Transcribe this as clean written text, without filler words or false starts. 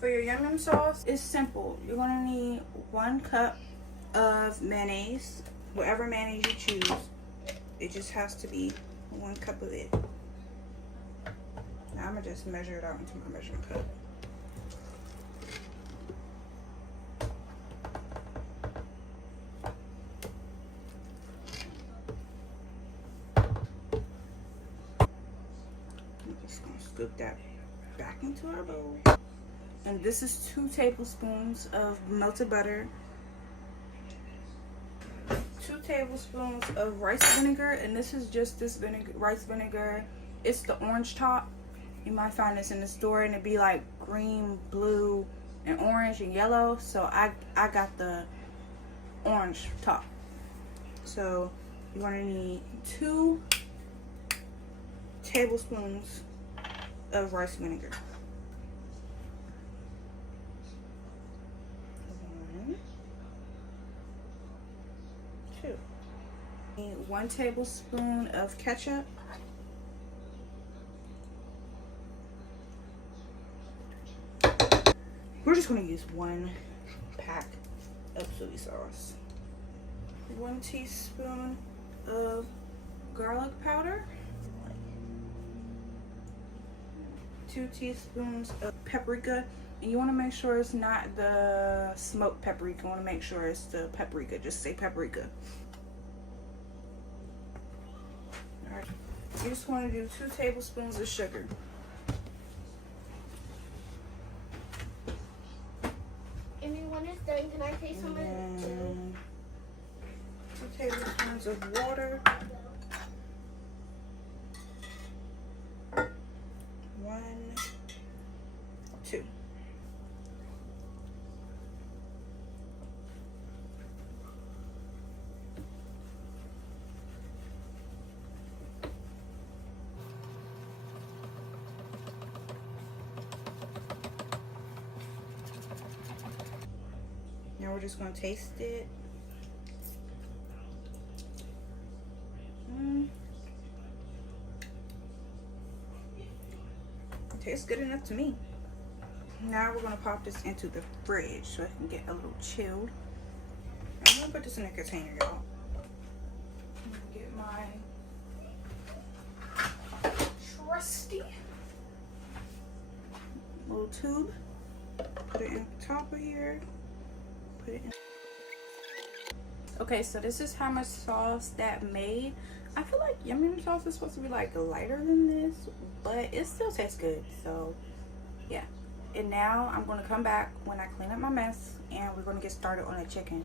For your yum yum sauce, it's simple. You're gonna need 1 cup of mayonnaise, whatever mayonnaise you choose. It just has to be 1 cup of it. Now I'm gonna just measure it out into my measuring cup. I'm just gonna scoop that back into our bowl. And this is 2 tablespoons of melted butter, 2 tablespoons of rice vinegar, and this is just this vinegar, rice vinegar. It's the orange top. You might find this in the store, and it'd be like green, blue, and orange and yellow. So I got the orange top. So you're gonna need 2 tablespoons of rice vinegar. 1, 2. 1 tablespoon of ketchup. We're just going to use 1 pack of soy sauce. 1 teaspoon of garlic powder. 2 teaspoons of paprika. And you want to make sure it's not the smoked paprika. You want to make sure it's the paprika. Just say paprika. Alright. You just want to do 2 tablespoons of sugar. When it's done, can I taste some of it too? 2 tablespoons of water. 1, 2. Now we're just going to taste it. It tastes good enough to me. Now we're going to pop this into the fridge so it can get a little chilled. I'm going to put this in a container, y'all. I'm going to get my trusty little tube. Put it in the top of here. Put it in. Okay, so this is how much sauce that made. I feel like yum yum sauce is supposed to be like lighter than this, but it still tastes good. So yeah. And now I'm going to come back when I clean up my mess, and we're going to get started on the chicken.